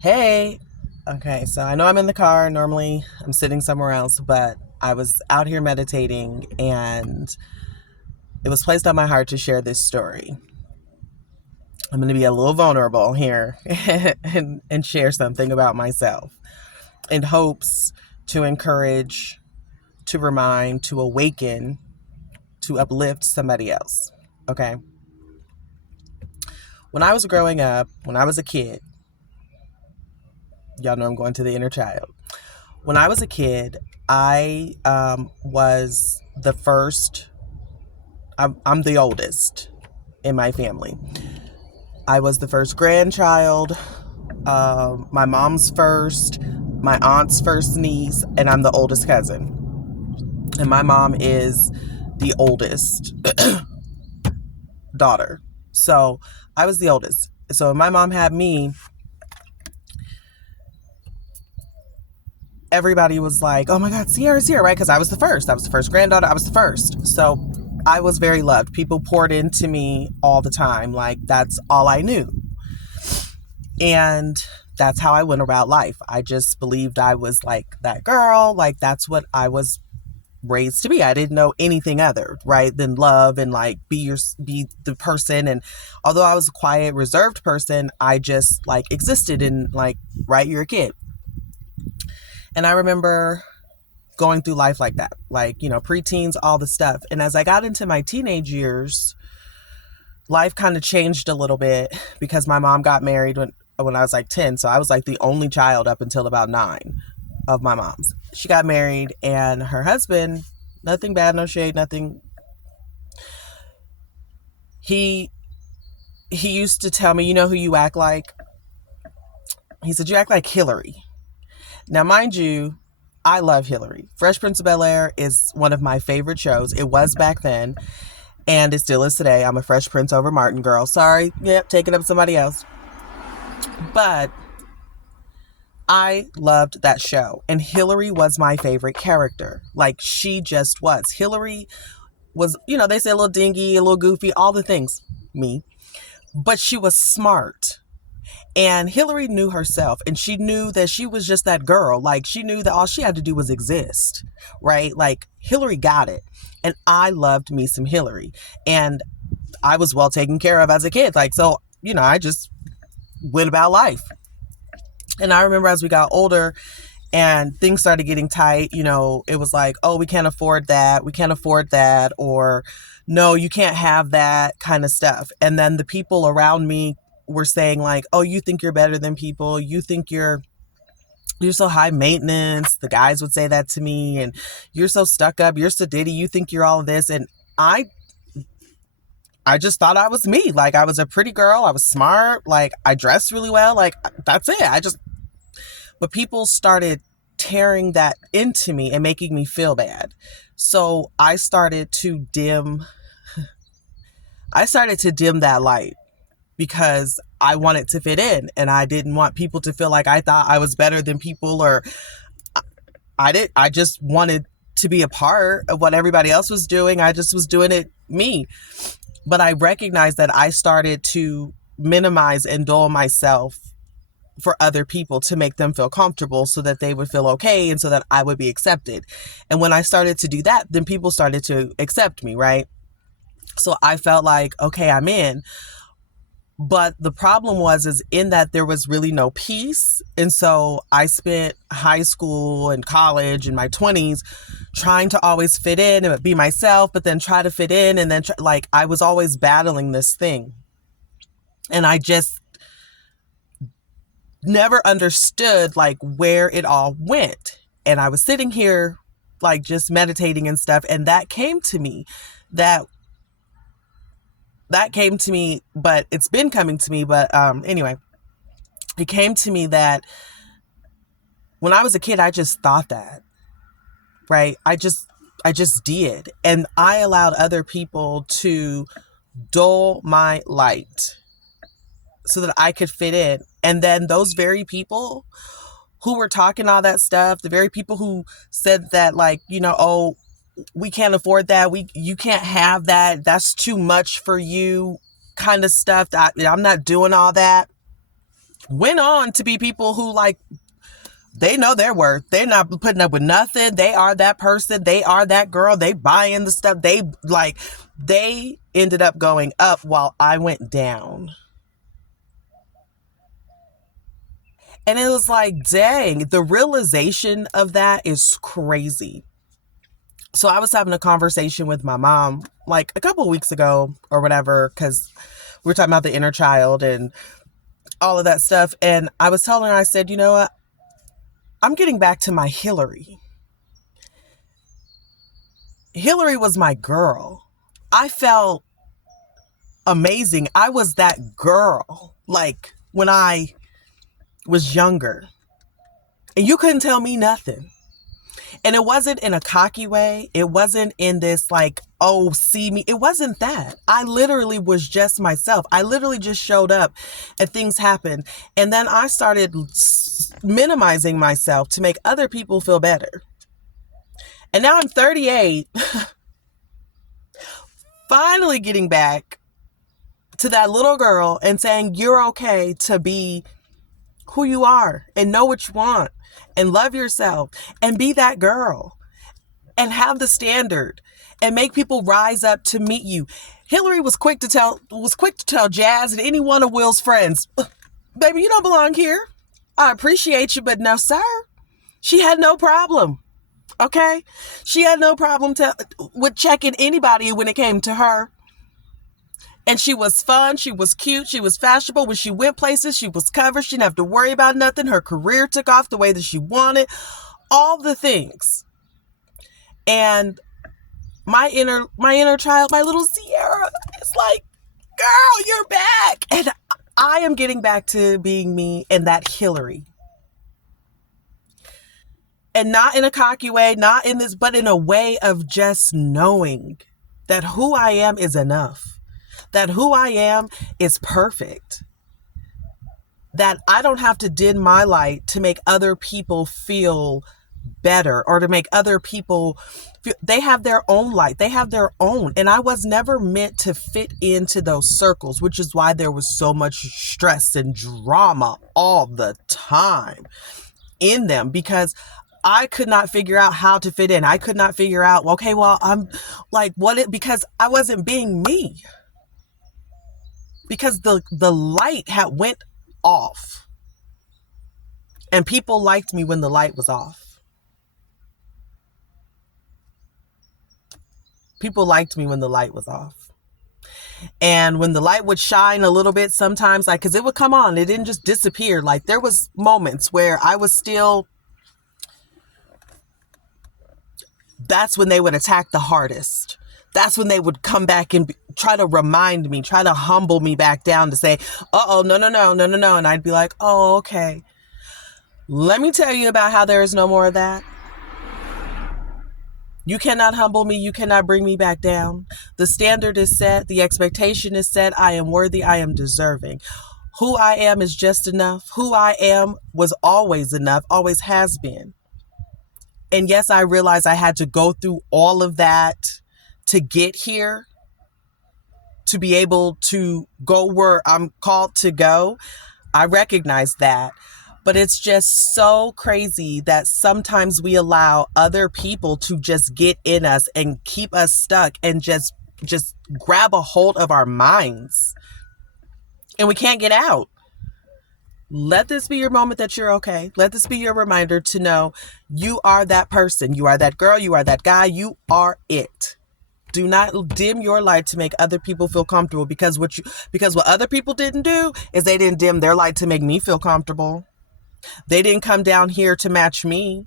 Hey. Okay, so I know I'm in the car. Normally I'm sitting somewhere else, but I was out here meditating and it was placed on my heart to share this story. I'm going to be a little vulnerable here and share something about myself in hopes to encourage, to remind, to awaken, to uplift somebody else. Okay. When I was growing up, when I was a kid, y'all know I'm going to the inner child. When I was a kid, I was the first, I'm the oldest in my family. I was the first grandchild, my mom's first, my aunt's first niece, and I'm the oldest cousin. And my mom is the oldest daughter. So I was the oldest. So when my mom had me, everybody was like, oh my God, Sierra's here, right? Because I was the first. I was the first granddaughter. I was the first. So I was very loved. People poured into me all the time. Like, that's all I knew. And that's how I went about life. I just believed I was like that girl. Like, that's what I was raised to be. I didn't know anything other, right, than love and like be the person. And although I was a quiet, reserved person, I just like existed in like, right, you're a kid. And I remember going through life like that, like, preteens, all the stuff. And as I got into my teenage years, life kind of changed a little bit because my mom got married when I was like 10. So I was like the only child up until about 9 of my mom's. She got married and her husband, nothing bad, no shade, nothing. He used to tell me, you know who you act like? He said, you act like Hillary. Now, mind you, I love Hillary. Fresh Prince of Bel-Air is one of my favorite shows. It was back then, and it still is today. I'm a Fresh Prince over Martin girl. Sorry, yep, taking up somebody else. But I loved that show, and Hillary was my favorite character. Like, she just was. Hillary was, they say a little dingy, a little goofy, all the things. Me. But she was smart. And Hillary knew herself, and she knew that she was just that girl. Like, she knew that all she had to do was exist, right? Like, Hillary got it. And I loved me some Hillary. And I was well taken care of as a kid. Like, so, I just went about life. And I remember as we got older and things started getting tight, it was like, oh, we can't afford that. We can't afford that. Or, no, you can't have that kind of stuff. And then the people around me were saying like, oh, you think you're better than people. You think you're so high maintenance. The guys would say that to me. And you're so stuck up. You're so ditty. You think you're all of this. And I just thought I was me. Like, I was a pretty girl. I was smart. Like, I dressed really well. Like, that's it. But people started tearing that into me and making me feel bad. So I started to dim that light because I wanted to fit in and I didn't want people to feel like I thought I was better than people, or I just wanted to be a part of what everybody else was doing. I just was doing it me. But I recognized that I started to minimize and dull myself for other people to make them feel comfortable so that they would feel okay and so that I would be accepted. And when I started to do that, then people started to accept me, right? So I felt like, okay, I'm in. But the problem is in that there was really no peace. And so I spent high school and college and my 20s trying to always fit in and be myself, but then try to fit in. And then I was always battling this thing. And I just never understood like where it all went. And I was sitting here like just meditating and stuff. And that came to me, but it's been coming to me. But anyway, it came to me that when I was a kid, I just thought that, right? I just did. And I allowed other people to dull my light so that I could fit in. And then those very people who were talking all that stuff, the very people who said that, like, oh, we can't afford that. You can't have that. That's too much for you kind of stuff. I'm not doing all that. went on to be people who like, they know their worth. They're not putting up with nothing. They are that person. They are that girl. They buying the stuff. They ended up going up while I went down. And it was like, dang, the realization of that is crazy. So I was having a conversation with my mom like a couple of weeks ago or whatever, because we were talking about the inner child and all of that stuff. And I was telling her, I said, you know what? I'm getting back to my Hillary. Hillary was my girl. I felt amazing. I was that girl, like when I was younger. And you couldn't tell me nothing. And it wasn't in a cocky way. It wasn't in this like, oh, see me. It wasn't that. I literally was just myself. I literally just showed up and things happened. And then I started minimizing myself to make other people feel better. And now I'm 38, finally getting back to that little girl and saying, you're okay to be who you are and know what you want and love yourself and be that girl and have the standard and make people rise up to meet you. Hillary was quick to tell Jazz and any one of Will's friends, baby, you don't belong here. I appreciate you, but no, sir. She had no problem. Okay? She had no problem with checking anybody when it came to her. And she was fun. She was cute. She was fashionable. When she went places, she was covered. She didn't have to worry about nothing. Her career took off the way that she wanted. All the things. And my inner child, my little Sierra, is like, girl, you're back. And I am getting back to being me and that Hillary. And not in a cocky way, not in this, but in a way of just knowing that who I am is enough. That who I am is perfect. That I don't have to dim my light to make other people feel better or to make other people feel, they have their own light. They have their own. And I was never meant to fit into those circles, which is why there was so much stress and drama all the time in them, because I could not figure out how to fit in. I could not figure out, okay, well, I'm like, because I wasn't being me. Because the light had went off. And people liked me when the light was off. People liked me when the light was off. And when the light would shine a little bit sometimes, like, because it would come on. It didn't just disappear. Like, there was moments where I was still... That's when they would attack the hardest. That's when they would come back and try to remind me, try to humble me back down to say, no. And I'd be like, oh, okay. Let me tell you about how there is no more of that. You cannot humble me. You cannot bring me back down. The standard is set. The expectation is set. I am worthy. I am deserving. Who I am is just enough. Who I am was always enough, always has been. And yes, I realized I had to go through all of that to get here, to be able to go where I'm called to go. I recognize that. But it's just so crazy that sometimes we allow other people to just get in us and keep us stuck and just grab a hold of our minds. And we can't get out. Let this be your moment that you're okay. Let this be your reminder to know you are that person. You are that girl. You are that guy. You are it. Do not dim your light to make other people feel comfortable, because what other people didn't do is they didn't dim their light to make me feel comfortable. They didn't come down here to match me.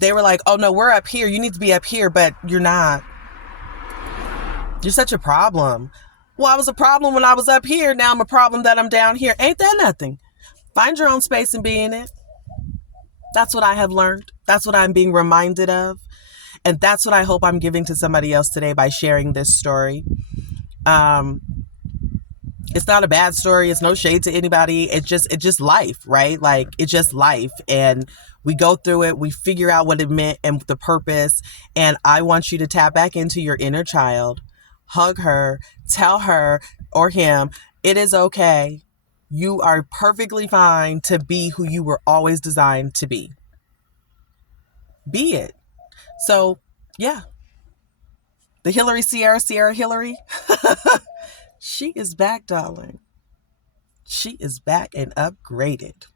They were like, oh no, we're up here. You need to be up here, but you're not. You're such a problem. Well, I was a problem when I was up here. Now I'm a problem that I'm down here. Ain't that nothing? Find your own space and be in it. That's what I have learned. That's what I'm being reminded of. And that's what I hope I'm giving to somebody else today by sharing this story. It's not a bad story. It's no shade to anybody. It's just life, right? Like, it's just life. And we go through it. We figure out what it meant and the purpose. And I want you to tap back into your inner child, hug her, tell her or him, it is okay. You are perfectly fine to be who you were always designed to be. Be it. So, yeah, the Hillary Sierra Hillary, she is back, darling. She is back and upgraded.